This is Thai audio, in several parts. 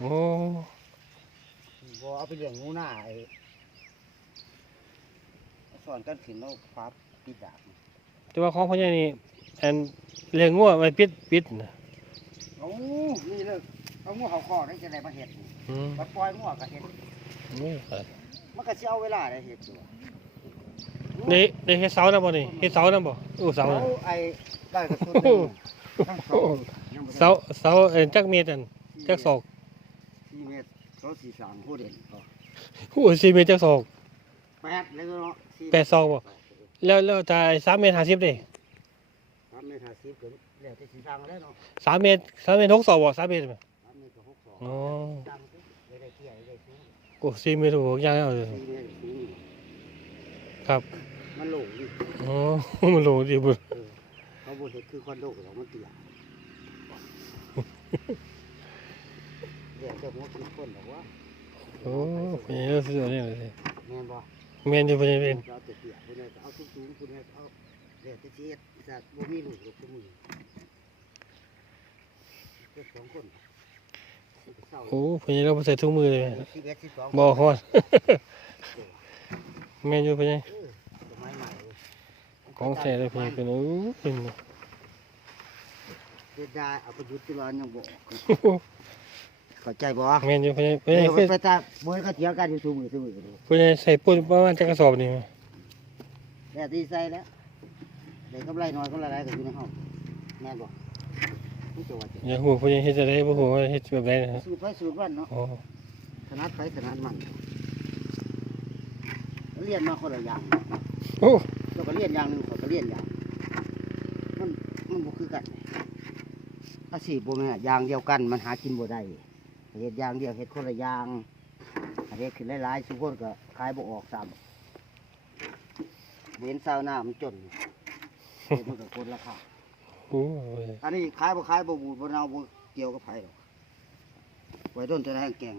โอ้บ่เอาไปเลี้ยงงูหน้าไอ้สอนกันขึ้นแล้วฟ้าปิดดาบแต่ว่าของพ่อใหญ่นี่อันเลี้ยงงัวไว้ปิดปิดนะเอานี่เลยเอางูเขาคอได้จะได้มาเห็ดนี่อืมมันปล่อยงูก็เห็ดโอ้ครับมันก็สิเอาเวลาได้เห็ดตัวได้ได้เฮ็ดเสานํบ่นี่เฮ็ดเสานํบ่โอ้เสาเอาน่ะไอ้ได้กระสุนหนึ่งทั้งสองยังบ่ได้เสาเสาเอ็นจักเมตรอันจักศอก สี่เมตรเขาสี่สามผู้เด่นก็โอ้4เมตรจักศอกแปดเลยเนาะสี่แปดศอกบ่แล้วแล้วถ้า3เมตร50เด้สามเมตรห้าสิบเกินแล้วแต่สีทางแล้วเนาะ3เมตร3เมตร6ศอกบ่3เมตรไหมสามเมตรกับหกสองอ๋อจำได้ได้เที่ยวได้สูงโอ้4เมตรโอ้ยาวเลยสี่เมตรสูงครับมันโหลงอยู่อ๋อมันโหลดีบุญเออเขาบอกเห็นคือคอนโดของมันเตี้ย เดี๋ยวจะหัวกินคนบอกว่าโอ้เป็นยังไงสุดนี่เลยแม่นบ่แม่นอยู่เป็นยังไงจะเอาแต่เตี้ยคุณเนี่ยเอาสูงสูงคุณเนี่ยเอาเดี๋ยวจะเช็ดจากบ่มีลูกหรอกทุกมือเก็บสองคนเศร้าโอ้เป็นยังไงเราบ่ใส่ถุงมือเลยสิบเอ็ดสิบสองบ่ฮอดแม่นอยู่เป็นยังไงเออสมัยใหม่เลยของแท้เลยเป็นยังไงเป็นโอ้เป็นเสียดายเอาไปหยุดที่ร้านยังบ่ออก เข้าใจบ่แม่นอยู่เป็นยังไงเป็นเดี๋ยังยวไงไปตาบ่ให้เขาเถียงกันอยู่ซุมือซุมือเลยเป็นยังไงใส่ปุ้นประมาณจักกระสอบนี่แต่ตีใส่แล้วได้กำไรน้อยกำไรหลายก็อยู่ในห้องแม่นบ่ผู้เจ้าว่าจะอย่าฮู้เป็นยังเฮ็ดจะได้บ่ฮู้ว่าเฮ็ดแบบใดนะสูตรไปสูตรมันเนาะอ๋อถนัดไปถนัดมันเรียนมาคนละอย่างโอ้เราก็เรียนอย่างหนึงเขาก็เรียนอย่างมันมันบ่คือกันอาชีพบ่แม่นอย่างเดียวกันมันหากินบ่ได้ เฮ็ดอย่างเดียวเฮ็ดคนละอย่างเฮ็ดขึ้นหลายๆทุกคนก็ขายบ่ออกซ้ำเว้นซาวหน้ามันจนเฮ็ดมันก็คนราคาโอ้ยอันนี้ขายบ่ขายบ่บูดบ่เนาบ่เกี่ยวกับไผหรอกไว้ต้นจะได้แกง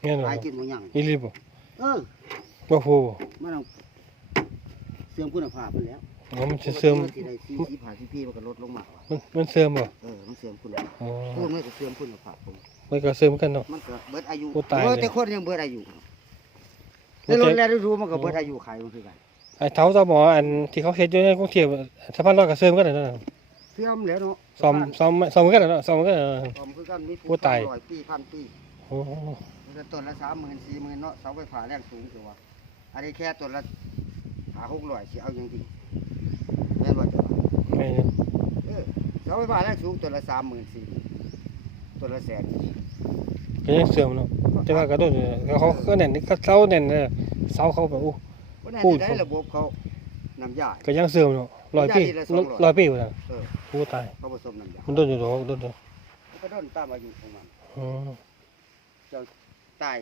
แม่นบ่ขายกินบ่ยังอีหลีบ่เออบ่ฮู้บ่มันเอาเสื่อมคุณภาพไปแล้วอ๋อมันจะเสื่อมสิได้40 50ปีมันก็ลดลงมาว่ะมันมันเสื่อมบ่เออมันเสื่อมคุณภาพอ๋อพวกมันก็เสื่อมคุณภาพผม มันก็เสื่อมกันเนาะ มันก็เบิดอายุโอ้ตายเลย เออแต่คนยังเบิดอายุโอ้แล้วแต่รถแล้วรู้มันก็เบิดอายุขายมันคือกันไอ้เท้าตาหมออันที่เขาเฮ็ดอยู่ในกรุงเทพสะพานลอยก็เสื่อมกันนั่นน่ะเสื่อมแล้วเนาะซ่อมซ่อมซ่อมกันน่ะเนาะ ซ่อมกันน่ะซ่อมคือกันมีโอ้ตาย ร้อยปีพันปีโอ้แล้วต้นละ30,000 40,000เนาะเสาไฟฟ้าแรงสูงคือว่าอันนี้แค่ต้นละ5 600สิเอาจังซี่แม่นบ่จ้ะแม่นเออเสาไฟฟ้าแรงสูงต้นละ30,000 40,000 ต้นละแสนก็ยังเสื่อมเนาะแต่ว่าก็โดนอยู่เขาก็แน่นนี่ก็เสาแน่นน่ะเสาเขาแบบโอ้บ่แน่พูด จะได้ระบบเขาน้ำยา ก็ยังเสื่อมเนาะร้อยปีได้ทีละ200ร้อยปีพุ่นน่ะเออโอ้ตาย เขาผสมน้ำยามันโดนอยู่ดอกโดนอยู่มันก็โดนตามอายุของมันอ๋อใต้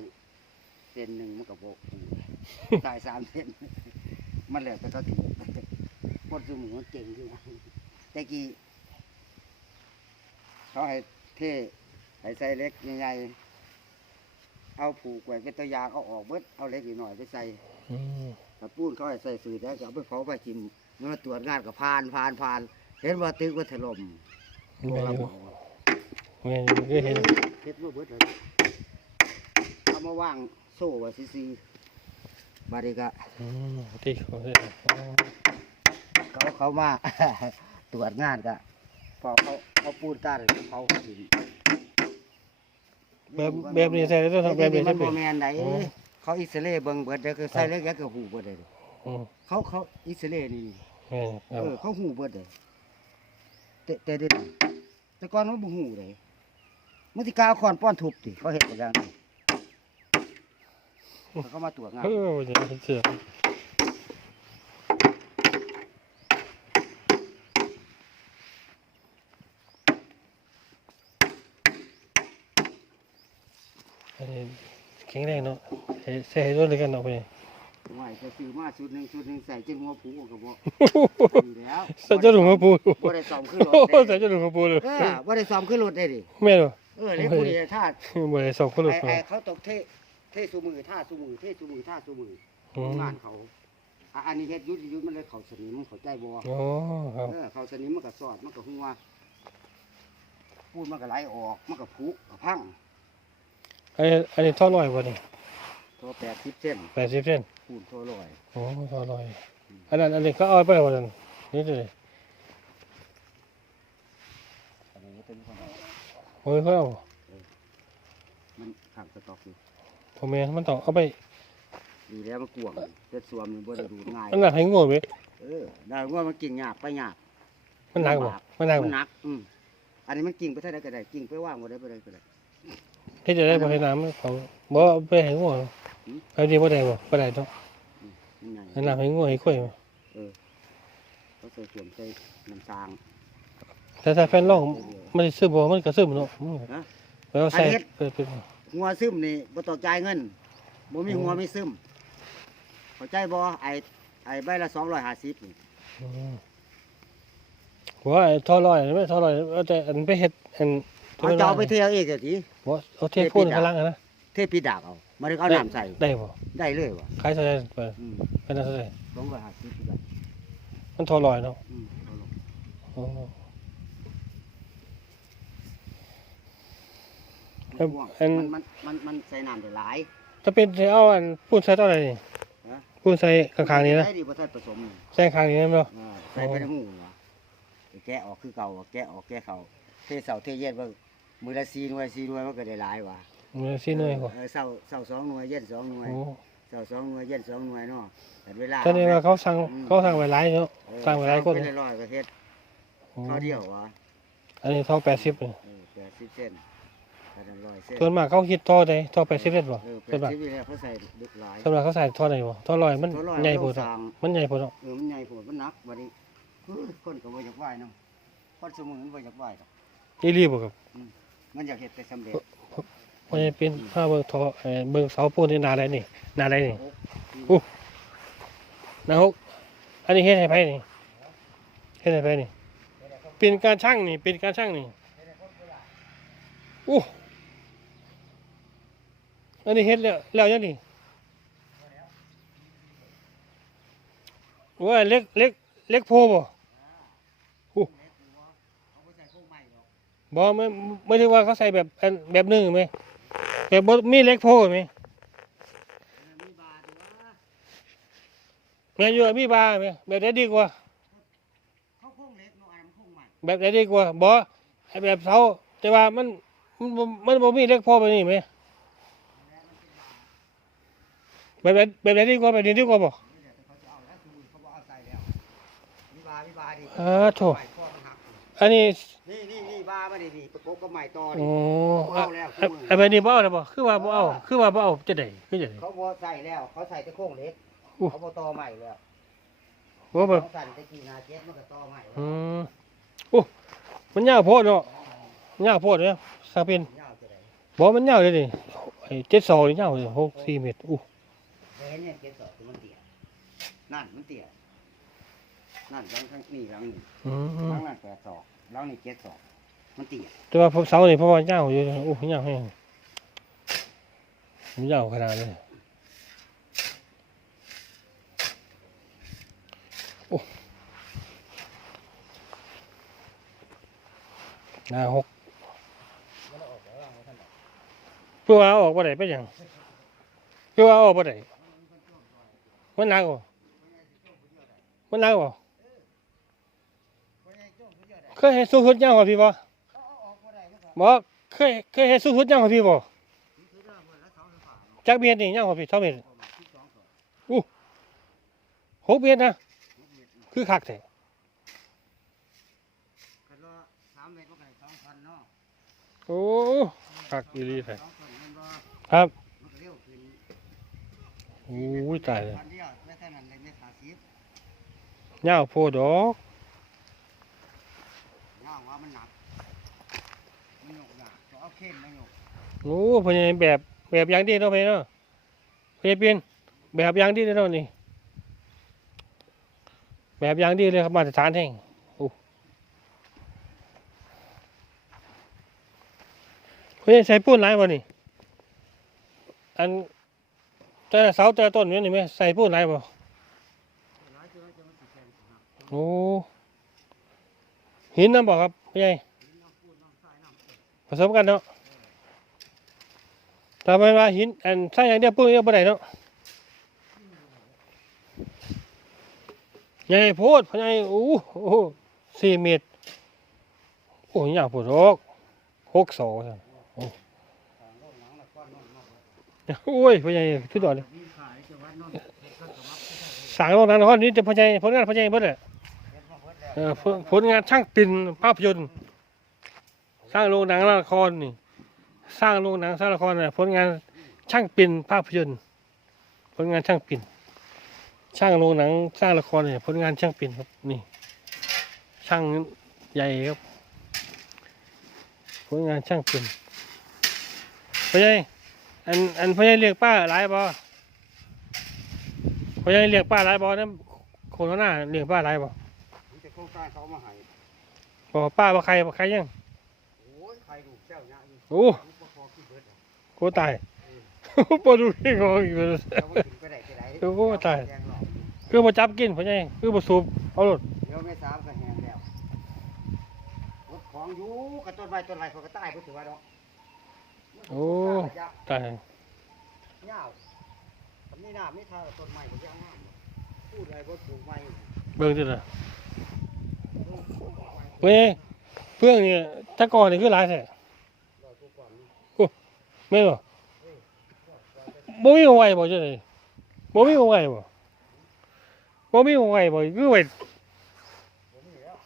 เส้นหนึ่งมันก็โบกใต้สามเส้นมันแล้วแต่เขาถือคนสมุนมันเก่งขึ้นมาแต่กี้เขาให้เท่ ให้ใส่เล็กใหญ่ๆเอาผูกไว้เป็นตัวยางเอาออกเบิดเอาเล็กอีกหน่อยไปใส่อืมถ้าปูนเขาให้ใส่สื่อแล้วก็เอาไปเผาไปจิ้มมันมาตรวจงานกับพานพานพาน เห็นว่าตึกว่าถล่มแม่นอยู่พวกเราแม่นอยู่ก็เห็นเฮ็ดมาเบิดเลยเอามาวางโซ่ไว้ซื่อๆบาดนี้ก็อืมที่เขาเฮ็ดอ๋อเขาเขามา ตรวจงานก็พอเขาเขาปูนตาเลยเขาหิน แบบแบบนี้ใส่ได้ต้องแต่ทำแบบนี้มัใช่นไหม บ่แม่นไหนอ๋อ เขาอิสราเอลเบิ่งเบิดเด้อคือใส่เล็กยักก็หูเบิดเลยอืมเขาเขาอิสราเอลนี่แม่นคเอรับอเขาหูเบิดเลยแต่แต่เดี๋ยวนี้แต่ก่อนมันบ่หูเลยมันสิกล้าเอาค้อนป้อนทุบติเขาเฮ็ดบ่อย่างนี้เขามาตรวจงาน เออจะเสืออันนี้ แข็งแรงเนาะใส่ให้ด้วยเลยกันเนาะไปไม่จะซื้อมาชุดหนึ่งชุดหนึ่งใส่จนหัวผูก็บ่ดีแล้วใส่เจ้าหลวงพ่อปูบ่ได้ซ่อมขึ้นรถใส่เจ้าหลวงพ่อปูเลยเออบ่ได้ซ่อมขึ้นรถได้ดิแม่นบ่เออเล็กผู้นี้ท่าบ่ได้สองคนเลยไอ้ไอ้เขาตกเทเทสูมือท่าสูมือเทสูมือท่าสูมืองานเขาอันนี้เฮ็ดยุดยุดมันเลยเขาสนิมเขาใจบ่อ๋อครับเออเขาสนิมมันก็สอดมันก็หัวพูดมันก็ไหลออกมันก็ผุก็พัง อันนี้อันนี้ท่อลอยบ่นี่ตัวแปดสิบเส้นแปดสิบเส้นคูณตัวลอยโอ้ท่อลอยอันนั้นอันนี้เขาเอาไปบ่นั่นนี่เลยอันนี้ก็เป็นคนเอาโอ้ยเขาเอามันขังสต็อกอยู่ผมเองมันต้องเอาไปดีแล้วมันกวงเป็ดสวมมันบ่ได้ดูดง่ายมันหนักให้โง่ไหมเออได้ว่ามันกิ่งหยาบไปหยาบมันหนักบ่มันหนักมับ่นหนักอืมอันนี้มันกิ่งไปเท่าใดก็ได้กิ่งไปว่างบ่ได้บ่ได้ก็ได้ เฮ็ดจะได้บ่ให้น้ำมันเขาบ่เอาไปให้โง่เอาดีบ่ได้บ่บ่ได้ต้องมันใหญ่ให้น้ำให้โง่ให้ค่อยเขาใส่สวมใส่น้ำตาลแต่ถ้าแฟนร้องมันสิซึมบ่มันก็ซึมเนาะฮะแล้วใส่อันเฮ็ดเปิดเป็นหัวซึมนี่บ่ต้องจ่ายเงินบ่มีหัวมีซึมเข้าใจบ่ไอ้ไอ้ใบละ250นี่อืมว่าไอ้ท่อลอยไม่ท่อลอยเอาแต่อันไปเฮ็ดอันเอาเจ้าไปเที่ยวเองก็สิ บ่เอาเทพูนพลังอะนะเทปีดากเอามาได้เอาน้ำใส่ได้บ่ได้เลยว่ะขายเท่าไหร่เปิดอืมเป็นเท่าไหร่250คือกันมันท่อลอยเนาะอืมเอาลงอ๋อมันพ่วงอันมันมันมันมันใส่น้ำได้หลายจะเป็นสิเอาอันปูนใส่เท่าไหร่นี่ฮะ ปูนใส่ข้างๆนี้นะใส่ดีบ่ทันผสมนี่ใส่ข้างนี้นะเนาะอ่าใส่ไปในหูเหรอไปแกะออกคือเก่าแกะออกแกะเขาเทเสาเทเย็นว่า มือละ4หน่วย4หน่วยมันก็ได้หลายว่ะมันสิเหนื่อยกว่าเออเสาเสาสองหน่วยเย็นสองหน่วยโอ้เสาสองหน่วยเย็นสองหน่วยเนาะแต่เวลาตอนนี้ว่าเขาสั่งเขาสั่งไว้หลายเนาะเออสร้างไว้หลายคนเสร้อยๆก็เฮ็ดโอ้ข้อเดียววะอันนี้ท่อ80นี่เออแปดสิบเส้นแต่ละร้อยเส้นส่วนมากเขาคิดท่อใดท่อ80เส้นบ่เออแปส่วนดมากสิบนี่แหละเขาใส่ดึกหลายส่วนมากเขาใส่ท่อใดบ่ท่อลอยมันตัวร้อยใหญ่โลโพดสามมันใหญ่โพดเนาะเออมันใหญ่โผดมันหนักบัดนี้เฮ้ยคนก็บ่อยากไหวเนาะคนสมุนมันบ่อยากไหวดอกอีหลีบ่ครับ มันอยากเฮ็ดแต่สำเร็จมันจะเป็นผ้าเบิ่งทอเอ่อเบิ่งเสาปูนนี่นาอะได้นี่นาอะได้นี่โอ้นะฮกอันนี้เฮ็ดให้ไผนี่เฮ็ดให้ไผนี่ เป็นการช่างนี่ เป็นการช่างนี่โอ้อันนี้เฮ็ดแล้วแล้วยังนี่ว่าเล็กเล็กเล็กโพบ่ เอาไปใส่พวกใหม่ หรอกไม่ไม่ถึงว่าเขาใส่แบบแบบหนึงไหมแบบบ่มีเล็กโพไหมมีบาตัวแม่อยู่มีบาไหมแบบไหนดีกว่าเขาโค้งเล็กเนาอันนั้นมันโค้งใหม่แบบไหนดีกว่าบอ้แบบเสาแต่ว่ามันมันมันบ่มีเล็กโพแบบนี้ไหมแบบแบบไหนดีกว่าแบบนี้ดีกว่าบ่นี่แหละแต่เขาจะเอาแล้วคือเขาบอกเอาใส่แล้วมีบามีบาดิอ่าโถใหม่ข้ อมันหักอันนี้นี่นี่นี่บามาดินี่ประกบกับใหม่ต่อโอ้นี่อะอะอันแบบนี้บ่เอานะบ่คือว่าบ่เอาคือว่าบ่เอาจะได้คือจะได้เขาบอใส่แล้ว เขาใส่แต่โค้งเล็กอู้เขาบอต่อใหม่แล้วบ่แบบเขาสั่นตะกี้นาเจ็ดมันก็ต่อใหม่แล้วอืมโอ้มันยาวโพดเนาะยาวโพดเด้อสักเป็นยาวจะได้บ่มันยาวเลยดิไอ้72นี่ยาวเลย6 4เมตรอู้เห็นเนี่ยเจ็ดสองมันเตี้ยนั่นมันเตี้ยนั่นหลังข้างนี่หลังนี่อืมหลังนั่นแปดสอง หลังนี่เจ็ดสองมันตีแต่ว่าผมเสานี่เพราะว่ายาอยู่โอ้ยาวแฮงมันยาขนาดนี้โอ้หน้าหกเพื่อว่าเอาออกบ่ได้เป็นหยังเพื่อว่าเอาออกบ่ได้มันหนักบ่มันหนักบ่ เคยเห็นสู้หุ่นยาวกว่าพี่บ่บ่เคยเคยเฮ็ดสู้หุ่นยาวกว่าพี่บ่จักเบียดนี่ยาวกว่าพี่เท่าเบียดอู้หกเบียดนะคือคักแท้โอ้คักอีลีแท้ครับโอ้ยตายเลยเดียวไม่เท่านั้นเลยไม่ขาดสิบยาวโพดอก ว่ามันหนักมันหยกหนักจะเอาเข้มมาหยกโอ้เพิ่นให้แบบแบบอย่างดีเนาะพี่เนาะเพิ่นเป็นแบบอย่างดีเลยเนาะนี่ แบบอย่างดีเลยครับมาตรฐานแห่งโอ้เพิ่นใช้ปูนหลายบ่นี่อันแต่ละเสาแต่ละต้นนี่ไหมใส่ปูนหลายบ่ร้อยจะจะมันสิแข็งสิหักโอ้หินน้ำบ่ครับ พี่ใหญ่ผสมกันเนาะทำไมว่าหินอันสร้างอย่างเดียวปื้งเดียวบ่ได้เนาะใหญ่โพดพะใหญ่โอ้โหสี่เมตรโอ้ยยาวโพดหกหกสองซั่นโอ้โอ้ยพะใหญ่สุดอดเลยมีขายจังหวัดนนท์เฮ็ดก็สมัครเข้าไปสร้างโรงหนังนครนี้จะพะใหญ่ผลงานพะใหญ่เบิดแหละเล้วเออ ผลงานช่างปิ่นภาพยนตร์ สร้างโรงหนังละครนี่สร้างโรงหนังสร้างละครน่ะผลงานช่างปินภาพยนตร์ ผลงานช่างปินช่างโรงหนังสร้างละครเนี่ยผลงานช่างปินครับนี่ ช่างใหญ่ครับ ผลงานช่างปินพ่อใหญ่อันอันพ่อใหญ่เรียกป้าหลายบ่พ่อใหญ่เรียกป้าหลายบ่นั่นคโรนาเรียกป้าหลายบ่มีแต่โค รงการเขาเอามาให้บ่ป้าบ่ใครบ่ใครยังโอ้ยใครลูกเจ้าเนี่ยอยู่โอ้มันบ่พอกินเบิดอะโกูตายปดูที่งออีกแล้วเจ้าบ่กินไปได้ไปได้โอ้ตายแกงหลอกคือบ่จับกินพ่อใหญ่คือบ่สูบเอารถเดี๋ยวไม่สามก็แห้งแล้วรถของอยู่กับต้นไม้ต้นไม้เขาก็ตายเพิ่นถือว่าดอกโอ้ตายยาวทำนี่น้ำนี่ทากับต้นไม้ก็ยังงามพูดอะไรบ่ปลูกไม้ เบิ่งดิล่ะ เว้ยเพื่องนี่แตะกอนนี่คือหลายแท้รอทุกก่อนนี่แม่นบ่บ่มีเอาไว้บ่จังได๋บ่มีเอาไว้บ่บ่มีเอาไว้บ่คือไว้บ่มีแล้ว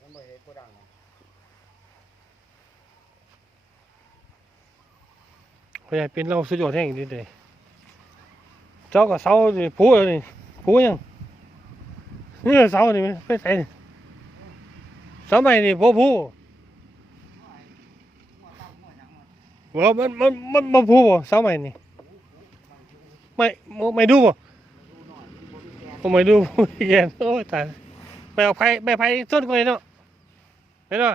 มันบ่เฮ็ดบ่ดังนะพ่อใหญ่เป็นเราสุดยอดแห่งนี้เด้เจ้าก็เสานี่ผูแล้วนี่ผูยัง นี่เสานี่มันไปไสนี่เสาใหม่นี่บ่ผูว่ามันมันมันมันพูบ่เสาใหม่นี่ไม่ไม่ดูบ่ผมไม่ดูแกนโอ้ยตายไปเอาไผ่ไปไผ่ต้นก็เลยเนาะเห็นบ่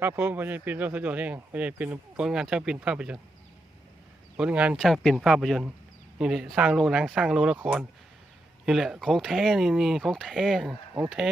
ครับผมพ่อใหญ่ปิ่นราสุดยอดเองพ่อใหญ่ปิ่นผลงานช่างปิ่นภาพยนตร์ผลงานช่างปิ่นภาพยนตร์นี่แหละสร้างโรงหนังสร้างโรงละคร นี่แหละ ของแท้นี่นี่ของแท้ของแท้